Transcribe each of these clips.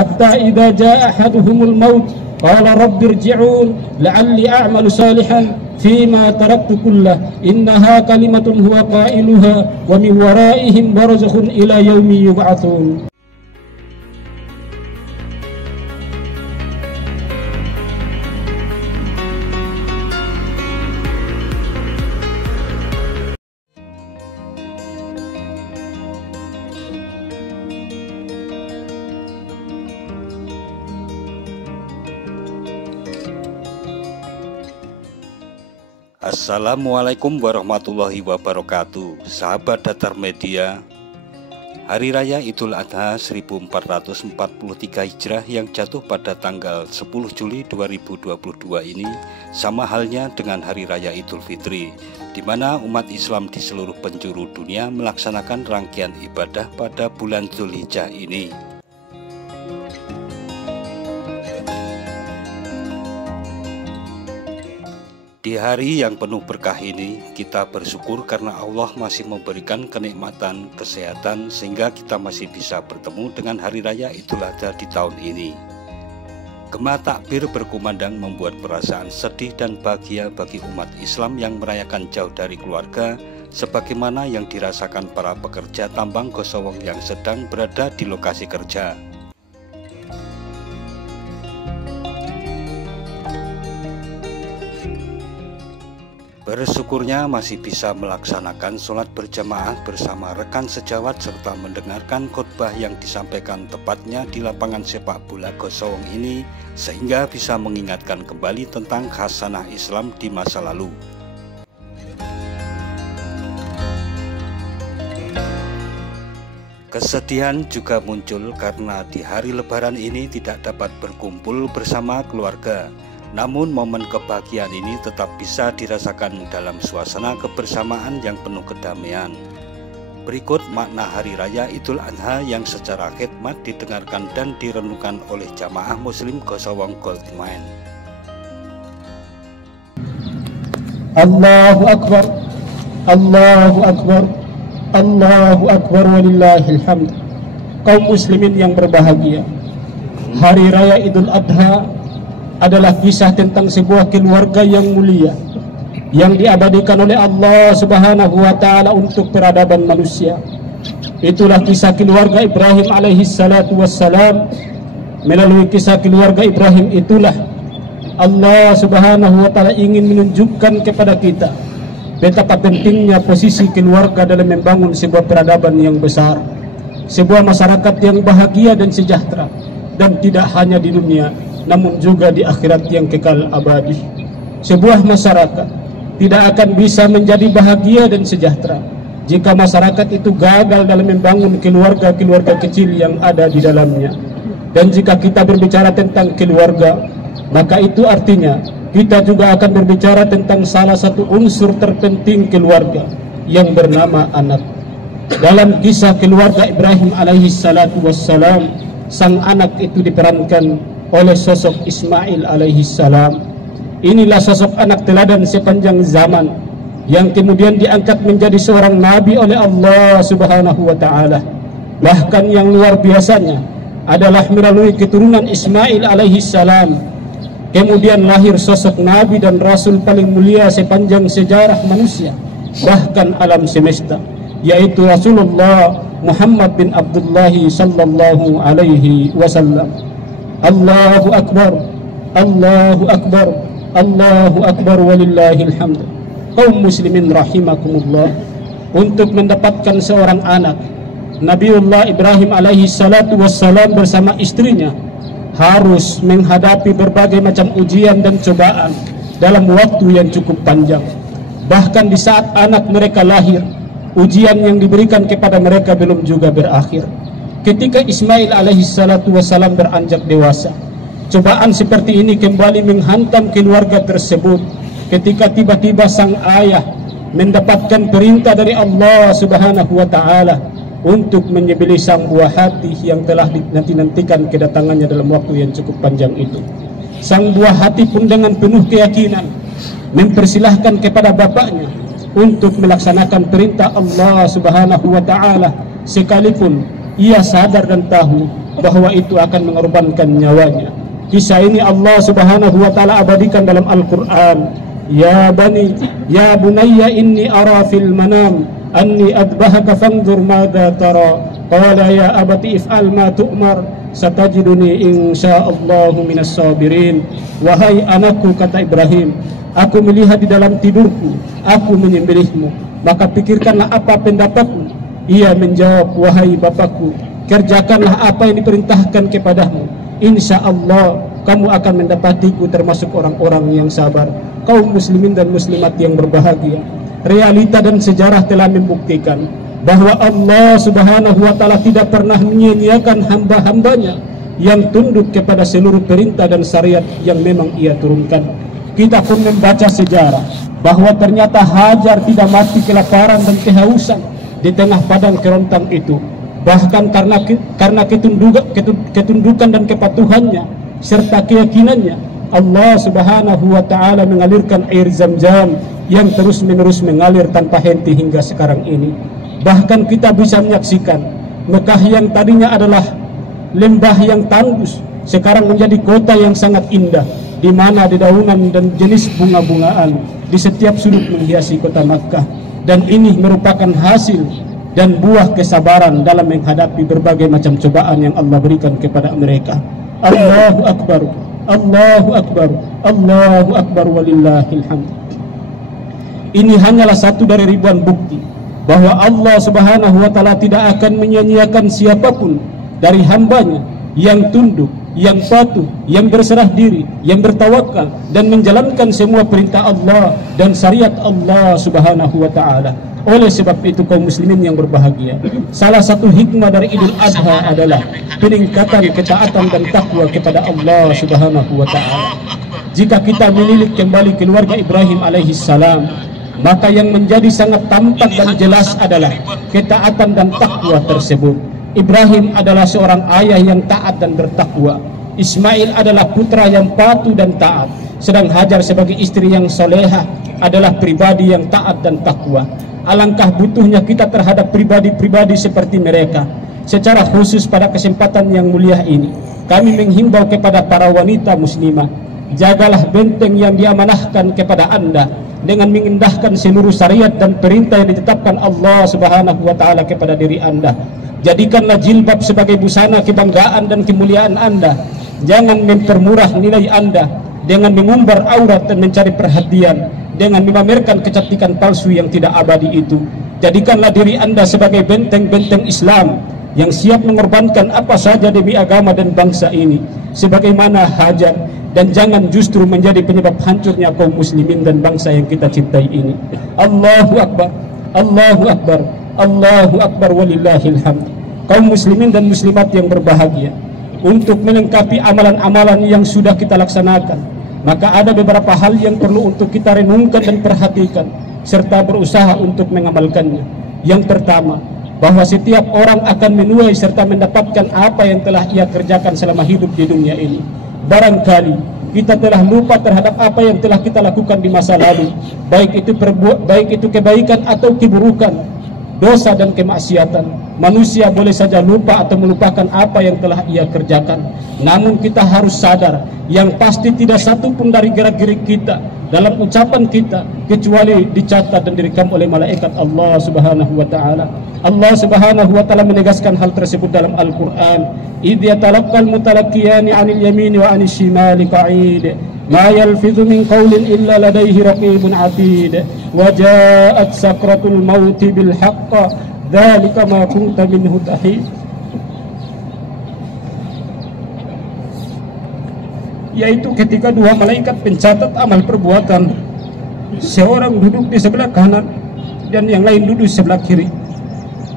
hatta idza jaa ahaduhumul maut qala rabbi irji'un la'alli a'malu salihan fima taraktu kullah innaha kalimatun huwa qailuha wa min waraihim barzakhun ila yaumi yub'atsun. Assalamualaikum warahmatullahi wabarakatuh. Sahabat Datar Media, Hari Raya Idul Adha 1443 Hijrah yang jatuh pada tanggal 10 Juli 2022 ini sama halnya dengan Hari Raya Idul Fitri, di mana umat Islam di seluruh penjuru dunia melaksanakan rangkaian ibadah pada bulan Dzulhijjah ini. Di hari yang penuh berkah ini, kita bersyukur karena Allah masih memberikan kenikmatan, kesehatan, sehingga kita masih bisa bertemu dengan Hari Raya Idul Adha di tahun ini. Gema takbir berkumandang membuat perasaan sedih dan bahagia bagi umat Islam yang merayakan jauh dari keluarga, sebagaimana yang dirasakan para pekerja tambang Gosowong yang sedang berada di lokasi kerja. Bersyukurnya masih bisa melaksanakan sholat berjamaah bersama rekan sejawat serta mendengarkan khotbah yang disampaikan tepatnya di lapangan sepak bola Gosowong ini, sehingga bisa mengingatkan kembali tentang khasanah Islam di masa lalu. Kesedihan juga muncul karena di hari Lebaran ini tidak dapat berkumpul bersama keluarga. Namun momen kebahagiaan ini tetap bisa dirasakan dalam suasana kebersamaan yang penuh kedamaian. Berikut makna Hari Raya Idul Adha yang secara khidmat didengarkan dan direnungkan oleh jamaah Muslim Gosowong Goldmine. Allahu Akbar, Allahu Akbar, Allahu Akbar walillahil hamd. Kaum muslimin yang berbahagia, Hari Raya Idul Adha adalah kisah tentang sebuah keluarga yang mulia yang diabadikan oleh Allah Subhanahu wa taala untuk peradaban manusia. Itulah kisah keluarga Ibrahim alaihi salatu wassalam. Melalui kisah keluarga Ibrahim itulah Allah Subhanahu wa taala ingin menunjukkan kepada kita betapa pentingnya posisi keluarga dalam membangun sebuah peradaban yang besar, sebuah masyarakat yang bahagia dan sejahtera, dan tidak hanya di dunia namun juga di akhirat yang kekal abadi. Sebuah masyarakat tidak akan bisa menjadi bahagia dan sejahtera jika masyarakat itu gagal dalam membangun keluarga-keluarga kecil yang ada di dalamnya. Dan jika kita berbicara tentang keluarga, maka itu artinya kita juga akan berbicara tentang salah satu unsur terpenting keluarga yang bernama anak. Dalam kisah keluarga Ibrahim alaihi salatu wassalam, sang anak itu diperankan oleh sosok Ismail alaihi salam. Inilah sosok anak teladan sepanjang zaman yang kemudian diangkat menjadi seorang nabi oleh Allah Subhanahu wa taala. Bahkan yang luar biasanya adalah melalui keturunan Ismail alaihi salam kemudian lahir sosok nabi dan rasul paling mulia sepanjang sejarah manusia, bahkan alam semesta, yaitu Rasulullah Muhammad bin Abdullah sallallahu alaihi wasallam. Allahu Akbar, Allahu Akbar, Allahu Akbar walillahil hamd. Kaum muslimin rahimakumullah, untuk mendapatkan seorang anak, Nabiullah Ibrahim alaihi salatu wassalam bersama istrinya harus menghadapi berbagai macam ujian dan cobaan dalam waktu yang cukup panjang. Bahkan di saat anak mereka lahir, ujian yang diberikan kepada mereka belum juga berakhir. Ketika Ismail alaihi salatu wassalam beranjak dewasa, cobaan seperti ini kembali menghantam keluarga tersebut ketika tiba-tiba sang ayah mendapatkan perintah dari Allah Subhanahu wa taala untuk menyembelih sang buah hati yang telah dinanti-nantikan kedatangannya dalam waktu yang cukup panjang itu. Sang buah hati pun dengan penuh keyakinan mempersilahkan kepada bapaknya untuk melaksanakan perintah Allah Subhanahu wa taala, sekalipun ia sadar dan tahu bahwa itu akan mengorbankan nyawanya. Kisah ini Allah Subhanahu wa taala abadikan dalam Al-Qur'an. Ya bunayya inni ara fil manam anni adbahaka fanzur madza tara. Qala ya abati if'al ma tu'mar satajiduni insyaallahu minas sabirin. Wahai anakku, kata Ibrahim, aku melihat di dalam tidurku, aku menyembelihmu, maka pikirkanlah apa pendapatmu. Ia menjawab, wahai bapakku, kerjakanlah apa yang diperintahkan kepadamu. Insya Allah kamu akan mendapatiku termasuk orang-orang yang sabar. Kaum muslimin dan muslimat yang berbahagia, realita dan sejarah telah membuktikan bahwa Allah Subhanahu wa taala tidak pernah menyia-nyiakan hamba-hambanya yang tunduk kepada seluruh perintah dan syariat yang memang ia turunkan. Kita pun membaca sejarah bahwa ternyata Hajar tidak mati kelaparan dan kehausan di tengah padang kerontang itu, bahkan karena ketundukan dan kepatuhannya serta keyakinannya, Allah Subhanahu wa taala mengalirkan air Zam-Zam yang terus-menerus mengalir tanpa henti hingga sekarang ini. Bahkan kita bisa menyaksikan Mekah yang tadinya adalah lembah yang tandus sekarang menjadi kota yang sangat indah, di mana dedaunan dan jenis bunga-bungaan di setiap sudut menghiasi kota Makkah. Dan ini merupakan hasil dan buah kesabaran dalam menghadapi berbagai macam cobaan yang Allah berikan kepada mereka. Allahu Akbar, Allahu Akbar, Allahu Akbar, walillahil hamd. Ini hanyalah satu dari ribuan bukti bahwa Allah Subhanahu wa taala tidak akan menyia-nyiakan siapapun dari hambanya yang tunduk, yang patuh, yang berserah diri, yang bertawakal dan menjalankan semua perintah Allah dan syariat Allah Subhanahu wa taala. Oleh sebab itu kaum muslimin yang berbahagia, salah satu hikmah dari Idul Adha adalah peningkatan ketaatan dan takwa kepada Allah Subhanahu wa taala. Jika kita menilik kembali keluarga Ibrahim alaihi salam, maka yang menjadi sangat tampak dan jelas adalah ketaatan dan takwa tersebut. Ibrahim adalah seorang ayah yang taat dan bertakwa. Ismail adalah putra yang patuh dan taat, sedang Hajar sebagai istri yang solehah adalah pribadi yang taat dan takwa. Alangkah butuhnya kita terhadap pribadi-pribadi seperti mereka. Secara khusus pada kesempatan yang mulia ini, kami menghimbau kepada para wanita muslimah, jagalah benteng yang diamanahkan kepada Anda dengan mengindahkan seluruh syariat dan perintah yang ditetapkan Allah Subhanahu wa taala kepada diri Anda. Jadikanlah jilbab sebagai busana kebanggaan dan kemuliaan Anda. Jangan mempermurah nilai Anda dengan mengumbar aurat dan mencari perhatian, dengan memamerkan kecantikan palsu yang tidak abadi itu. Jadikanlah diri Anda sebagai benteng-benteng Islam yang siap mengorbankan apa saja demi agama dan bangsa ini, sebagaimana Hajar, dan jangan justru menjadi penyebab hancurnya kaum muslimin dan bangsa yang kita cintai ini. Allahu Akbar, Allahu Akbar, Allahu Akbar, walillahil hamd. Kaum muslimin dan muslimat yang berbahagia, untuk melengkapi amalan-amalan yang sudah kita laksanakan, maka ada beberapa hal yang perlu untuk kita renungkan dan perhatikan serta berusaha untuk mengamalkannya. Yang pertama, bahwa setiap orang akan menuai serta mendapatkan apa yang telah ia kerjakan selama hidup di dunia ini. Barangkali kita telah lupa terhadap apa yang telah kita lakukan di masa lalu, baik itu kebaikan atau keburukan, dosa dan kemaksiatan. Manusia boleh saja lupa atau melupakan apa yang telah ia kerjakan. Namun kita harus sadar, yang pasti tidak satu pun dari gerak-gerik kita, dalam ucapan kita, kecuali dicatat dan direkam oleh malaikat Allah Subhanahu wa taala. Allah Subhanahu wa taala menegaskan hal tersebut dalam Al-Qur'an. Idh yatalaqqal mutalaqiyani 'anil yamini wa 'anil shimali qa'id. Ma yalfidhu min qawlin illa ladayhi raqibun 'atid. Wa ja'at sakratul mauti bil haqq. Dzalika ma kunta minhu tahid. Yaitu ketika dua malaikat pencatat amal perbuatan, seorang duduk di sebelah kanan dan yang lain duduk di sebelah kiri.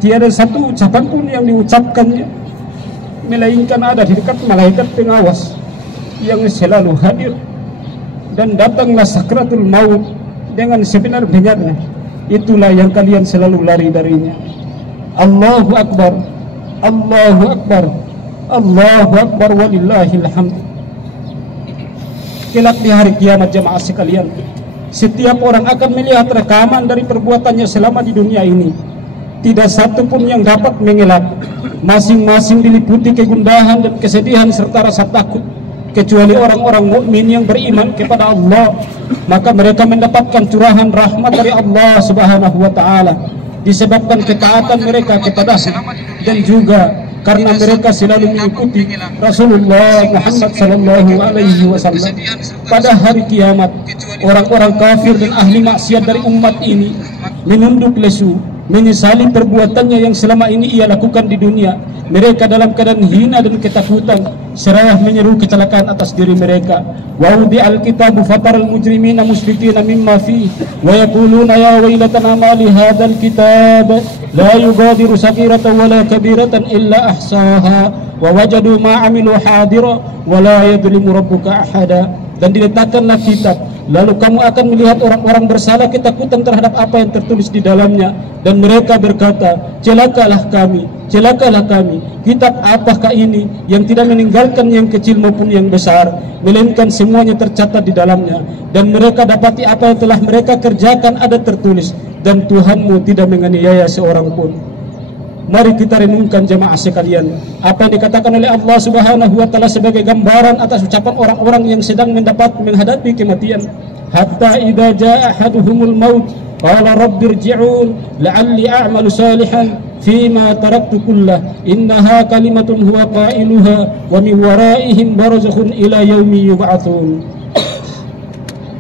Tiada satu ucapan pun yang diucapkannya, melainkan ada di dekat malaikat pengawas yang selalu hadir. Dan datanglah sakratul maut dengan sebenar-benarnya. Itulah yang kalian selalu lari darinya. Allahu Akbar, Allahu Akbar, Allahu Akbar, walillahil hamd. Kelak di hari kiamat jemaah sekalian, setiap orang akan melihat rekaman dari perbuatannya selama di dunia ini. Tidak satu pun yang dapat mengelak masing-masing diliputi kegundahan dan kesedihan serta rasa takut, kecuali orang-orang mukmin yang beriman kepada Allah. Maka mereka mendapatkan curahan rahmat dari Allah Subhanahu wa taala disebabkan ketaatan mereka kepada-Nya, dan juga karena mereka selalu mengikuti Rasulullah Muhammad sallallahu alaihi wasallam. Pada hari kiamat, orang-orang kafir dan ahli maksiat dari umat ini menunduk lesu, menyesali perbuatannya yang selama ini ia lakukan di dunia. Mereka dalam keadaan hina dan ketakutan seraya menyeru kecelakaan atas diri mereka. Wa wudi'al kitabu fataral mujrimina musfiqina mimma fihi wa yaquluna ya waylatana ma li hadzal kitab la yughadiru saghiratan wala kabiratan illa ahsaha wa wajadu ma 'amilu hadira wa la yadhlimu rabbuka ahada. Dan diletakkanlah kitab, lalu kamu akan melihat orang-orang bersalah ketakutan terhadap apa yang tertulis di dalamnya, dan mereka berkata, celakalah kami, celakalah kami. Kitab apakah ini yang tidak meninggalkan yang kecil maupun yang besar, melainkan semuanya tercatat di dalamnya, dan mereka dapati apa yang telah mereka kerjakan ada tertulis, dan Tuhanmu tidak menganiaya seorang pun. Mari kita renungkan jemaah sekalian, apa yang dikatakan oleh Allah Subhanahu wa taala sebagai gambaran atas ucapan orang-orang yang sedang menghadapi kematian. Hatta idza jaa ahaduhumul maut qala rabbirji'un la'alli a'malu salihan fima taraktu kullah innaha kalimatun huwa qailuha wa min waraihim barzakhun ila yaumi yub'atsun.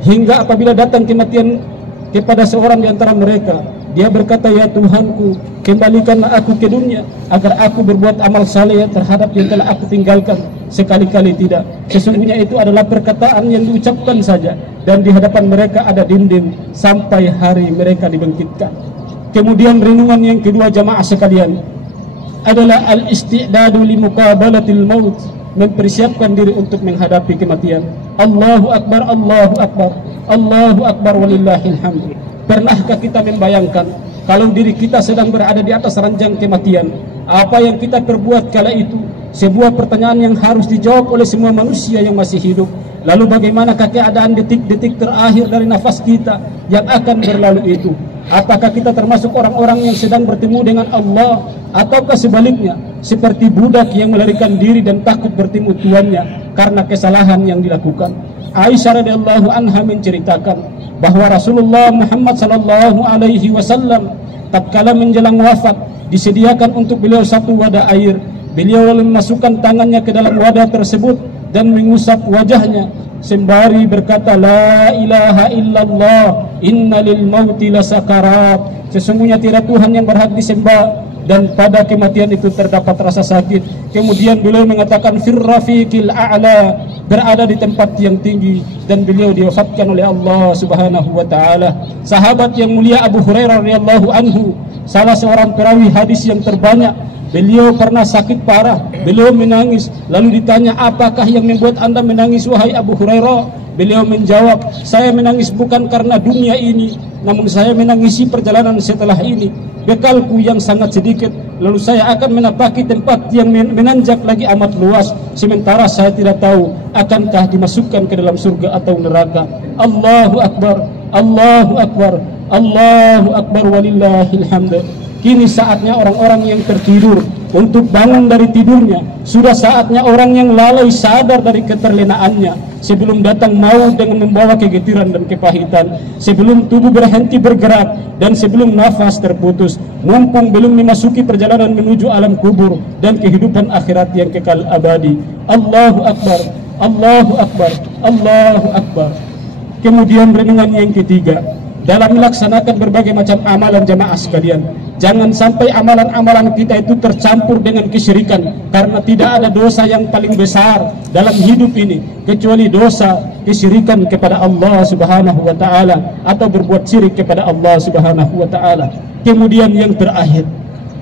Hingga apabila datang kematian kepada seorang di antara mereka, dia berkata, ya Tuhanku, kembalikanlah aku ke dunia agar aku berbuat amal saleh terhadap yang telah aku tinggalkan. Sekali-kali tidak. Sesungguhnya itu adalah perkataan yang diucapkan saja, dan di hadapan mereka ada dinding sampai hari mereka dibangkitkan. Kemudian renungan yang kedua jamaah sekalian adalah al-isti'dadu li muqabalatil maut, mempersiapkan diri untuk menghadapi kematian. Allahu akbar, Allahu akbar, Allahu akbar walillahil hamd. Pernahkah kita membayangkan kalau diri kita sedang berada di atas ranjang kematian, apa yang kita perbuat kala itu? Sebuah pertanyaan yang harus dijawab oleh semua manusia yang masih hidup. Lalu bagaimanakah keadaan detik-detik terakhir dari nafas kita yang akan berlalu itu? Apakah kita termasuk orang-orang yang sedang bertemu dengan Allah, ataukah sebaliknya seperti budak yang melarikan diri dan takut bertemu tuannya karena kesalahan yang dilakukan? Aisyah radhiyallahu anha menceritakan bahwa Rasulullah Muhammad sallallahu alaihi wasallam tatkala menjelang wafat disediakan untuk beliau satu wadah air. Beliau lalu memasukkan tangannya ke dalam wadah tersebut dan mengusap wajahnya sembari berkata, la ilaha illallah inna lil mauti lasakarat. Sesungguhnya tiada Tuhan yang berhak disembah dan pada kematian itu terdapat rasa sakit. Kemudian beliau mengatakan fir rafiqil a'la, berada di tempat yang tinggi, dan beliau diwafatkan oleh Allah Subhanahu wa taala. Sahabat yang mulia Abu Hurairah radhiyallahu anhu, salah seorang perawi hadis yang terbanyak, beliau pernah sakit parah, beliau menangis. Lalu ditanya, apakah yang membuat anda menangis wahai Abu Hurairah? Beliau menjawab, saya menangis bukan karena dunia ini, namun saya menangisi perjalanan setelah ini. Bekalku yang sangat sedikit, lalu saya akan menapaki tempat yang menanjak lagi amat luas, sementara saya tidak tahu akankah dimasukkan ke dalam surga atau neraka. Allahu akbar, Allahu akbar, Allahu akbar walillahil hamd. Kini saatnya orang-orang yang tertidur untuk bangun dari tidurnya. Sudah saatnya orang yang lalai sadar dari keterlenaannya sebelum datang maut dengan membawa kegetiran dan kepahitan, sebelum tubuh berhenti bergerak dan sebelum nafas terputus, mumpung belum memasuki perjalanan menuju alam kubur dan kehidupan akhirat yang kekal abadi. Allahu akbar, Allahu akbar, Allahu akbar. Kemudian renungan yang ketiga, dalam melaksanakan berbagai macam amalan jemaah sekalian, jangan sampai amalan-amalan kita itu tercampur dengan kesyirikan, karena tidak ada dosa yang paling besar dalam hidup ini kecuali dosa kesyirikan kepada Allah Subhanahu wa taala atau berbuat syirik kepada Allah Subhanahu wa taala. Kemudian yang terakhir,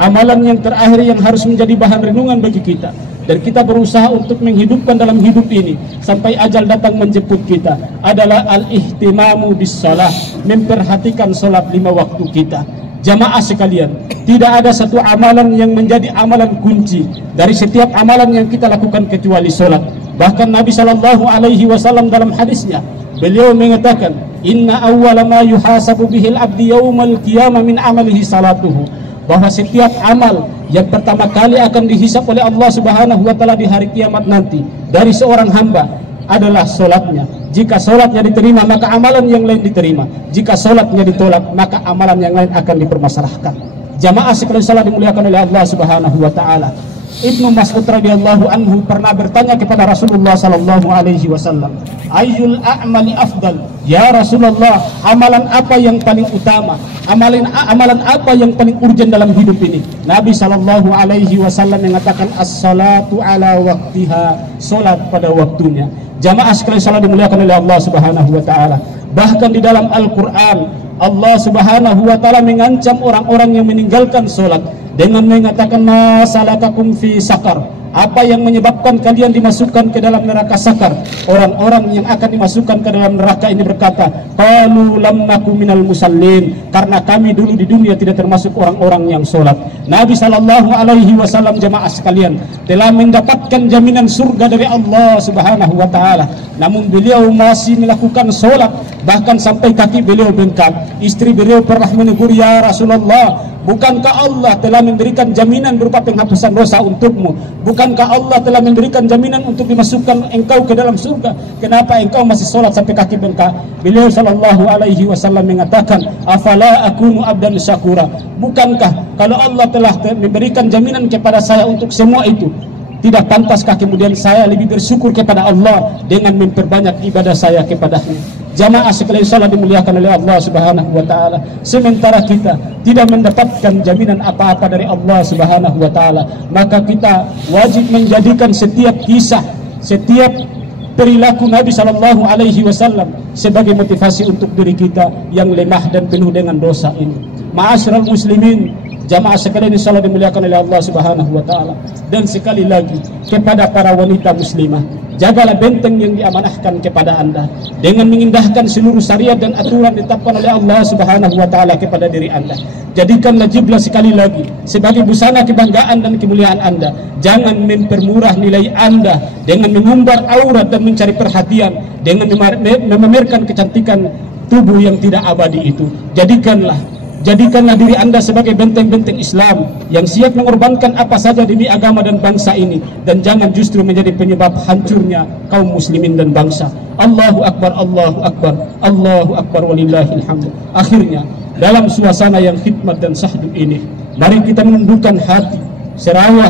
amalan yang terakhir yang harus menjadi bahan renungan bagi kita dan kita berusaha untuk menghidupkan dalam hidup ini sampai ajal datang menjemput kita adalah al-ihtimamu bis shalah, memperhatikan salat 5 waktu kita. Jamaah sekalian, tidak ada satu amalan yang menjadi amalan kunci dari setiap amalan yang kita lakukan kecuali salat. Bahkan Nabi sallallahu alaihi wasallam dalam hadisnya beliau mengatakan, inna awwala ma yuhasabu bihil abdi yaumal qiyamah min amalihi salatuhu. bahwa setiap amal yang pertama kali akan dihisap oleh Allah Subhanahu wa taala di hari kiamat nanti dari seorang hamba adalah solatnya. Jika solatnya diterima, maka amalan yang lain diterima. Jika solatnya ditolak, maka amalan yang lain akan dipermasalahkan. Jamaah sekalian salat dimuliakan oleh Allah Subhanahu wa taala. Ibnu Mas'ud radhiyallahu anhu pernah bertanya kepada Rasulullah sallallahu alaihi wasallam, "Ayyul a'mali afdal?" Ya Rasulullah, amalan apa yang paling utama? Amalan apa yang paling urgent dalam hidup ini? Nabi sallallahu alaihi wasallam mengatakan as-salatu ala waqtiha, salat pada waktunya. Jamaah sekalian salat dimuliakan oleh Allah Subhanahu wa taala. Bahkan di dalam Al-Qur'an Allah Subhanahu wa taala mengancam orang-orang yang meninggalkan salat dengan mengatakan masalakakum fi sakar, apa yang menyebabkan kalian dimasukkan ke dalam neraka sakar. Orang-orang yang akan dimasukkan ke dalam neraka ini berkata, qalu lam naku minal musallin, karena kami dulu di dunia tidak termasuk orang-orang yang sholat. Nabi sallallahu alaihi wasallam jamaah sekalian telah mendapatkan jaminan surga dari Allah Subhanahu wa taala, namun beliau masih melakukan sholat, bahkan sampai kaki beliau bengkak. Istri beliau pernah menegur, "Ya Rasulullah, bukankah Allah telah memberikan jaminan berupa penghapusan dosa untukmu? Bukankah Allah telah memberikan jaminan untuk dimasukkan engkau ke dalam surga? Kenapa engkau masih sholat sampai kaki bengkak?" Beliau sallallahu alaihi wasallam mengatakan, "Afala akunu abdan syakura?" Bukankah kalau Allah telah memberikan jaminan kepada saya untuk semua itu, tidak pantaskah kemudian saya lebih bersyukur kepada Allah dengan memperbanyak ibadah saya kepadanya? Jamaah sekalian salat dimuliakan oleh Allah Subhanahu wa taala, sementara kita tidak mendapatkan jaminan apa-apa dari Allah Subhanahu wa taala, maka kita wajib menjadikan setiap kisah, setiap perilaku Nabi sallallahu alaihi wasallam sebagai motivasi untuk diri kita yang lemah dan penuh dengan dosa ini. Ma'asyiral muslimin, jamaah sekalian insyaallah dimuliakan oleh Allah Subhanahu wa taala. Dan sekali lagi kepada para wanita muslimah, jagalah benteng yang diamanahkan kepada Anda dengan mengindahkan seluruh syariat dan aturan ditetapkan oleh Allah Subhanahu wa taala kepada diri Anda. Jadikanlah jublah sekali lagi sebagai busana kebanggaan dan kemuliaan Anda. Jangan mempermurah nilai Anda dengan mengumbar aurat dan mencari perhatian, dengan memamerkan kecantikan tubuh yang tidak abadi itu. Jadikanlah diri Anda sebagai benteng-benteng Islam yang siap mengorbankan apa saja demi agama dan bangsa ini, dan jangan justru menjadi penyebab hancurnya kaum muslimin dan bangsa. Allahu Akbar, Allahu Akbar, Allahu Akbar walillahil hamd. Akhirnya dalam suasana yang khidmat dan syahdu ini, mari kita menundukkan hati, serayah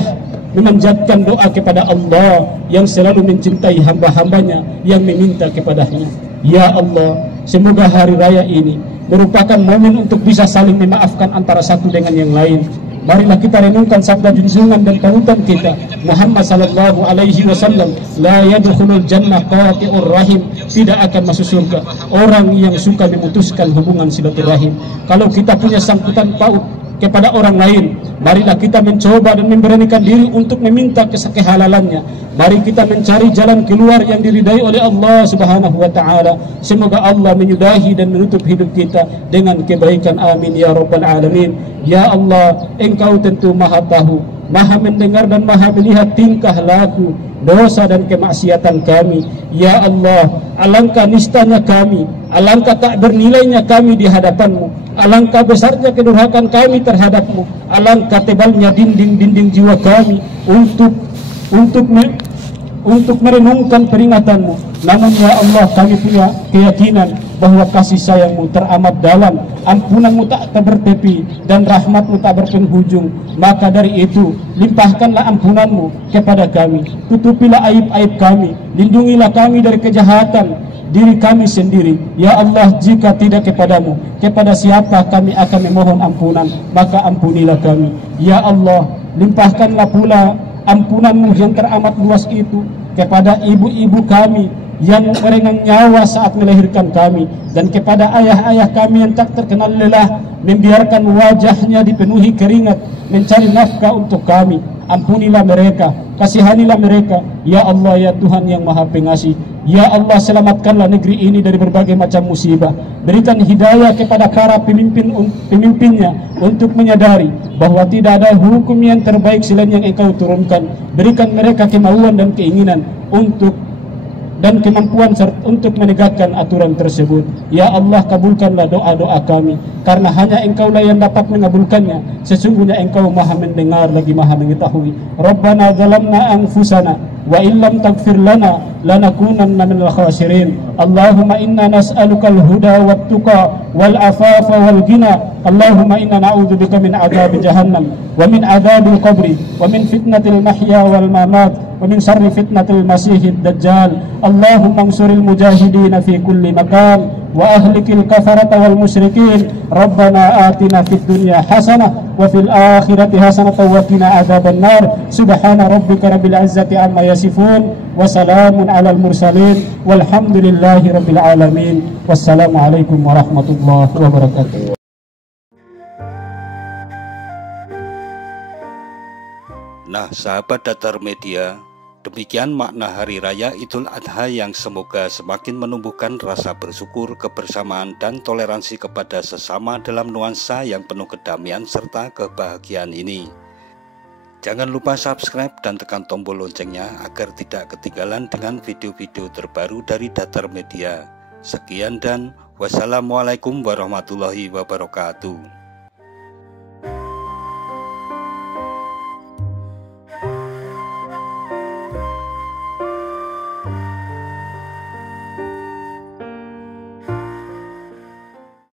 memanjatkan doa kepada Allah yang selalu mencintai hamba-hambanya yang meminta kepadanya. Ya Allah, semoga hari raya ini merupakan momen untuk bisa saling memaafkan antara satu dengan yang lain. Marilah kita renungkan sabda junjungan dan panutan kita Muhammad sallallahu alaihi wasallam, la yadkhulul jannah qati'ur rahim, tidak akan masuk surga orang yang suka memutuskan hubungan silaturahim. Kalau kita punya sangkutan paut kepada orang lain, marilah kita mencoba dan memberanikan diri untuk meminta kehalalannya. Mari kita mencari jalan keluar yang diridai oleh Allah Subhanahu wa taala. Semoga Allah menyudahi dan menutup hidup kita dengan kebaikan, amin ya rabbal alamin. Ya Allah, Engkau tentu Maha tahu, Maha mendengar dan Maha melihat tingkah laku, dosa dan kemaksiatan kami. Ya Allah, alangkah nistanya kami, alangkah tak bernilainya kami di hadapan-Mu, alangkah besarnya kedurhakaan kami terhadap-Mu, alangkah tebalnya dinding-dinding jiwa kami untuk merenungkan peringatan-Mu. Namun ya Allah, kami punya keyakinan bahwa kasih sayang-Mu teramat dalam, ampunan-Mu tak bertepi, dan rahmat-Mu tak berpenghujung. Maka dari itu, limpahkanlah ampunan-Mu kepada kami, tutupilah aib-aib kami, lindungilah kami dari kejahatan diri kami sendiri. Ya Allah, jika tidak kepada-Mu, kepada siapa kami akan memohon ampunan? Maka ampunilah kami. Ya Allah, limpahkanlah pula ampunan-Mu yang teramat luas itu kepada ibu-ibu kami yang merenggang nyawa saat melahirkan kami, dan kepada ayah-ayah kami yang tak terkenal lelah membiarkan wajahnya dipenuhi keringat mencari nafkah untuk kami. Ampunilah mereka, kasihanilah mereka. Ya Allah, ya Tuhan yang Maha Pengasih. Ya Allah, selamatkanlah negeri ini dari berbagai macam musibah. Berikan hidayah kepada para pemimpinnya untuk menyadari bahwa tidak ada hukum yang terbaik selain yang Engkau turunkan. Berikan mereka kemauan dan keinginan untuk dan kemampuan untuk menegakkan aturan tersebut. Ya Allah, kabulkanlah doa-doa kami, karena hanya Engkaulah yang dapat mengabulkannya. Sesungguhnya Engkau Maha mendengar lagi Maha mengetahui. Rabbana zalamna anfusana wa illam taghfir lana lanakunanna minal khasirin. Allahumma inna nas'alukal huda wat tuqa wal afafa wal ghina. Allahumma inna na'udzubika min adzabi jahannam wa min adzabil qabri wa min fitnatil mahya wal mamat wa min syarri fitnatil masiihid dajjal. Allahumma ansuril mujahidin fi kulli makan wa ahlikil kafarata wal musyrikin. Rabbana atina fid dunya hasanah wa fil akhirati hasanah wa qina adzabannar. Subhana rabbika rabbil izzati amma yasifun wa salamun alal mursalin walhamdulillahi rabbil alamin. Wassalamualaikum warahmatullahi wabarakatuh. Nah, sahabat Datar Media, demikian makna Hari Raya Idul Adha yang semoga semakin menumbuhkan rasa bersyukur, kebersamaan, dan toleransi kepada sesama dalam nuansa yang penuh kedamaian serta kebahagiaan ini. Jangan lupa subscribe dan tekan tombol loncengnya agar tidak ketinggalan dengan video-video terbaru dari Datar Media. Sekian dan wassalamualaikum warahmatullahi wabarakatuh.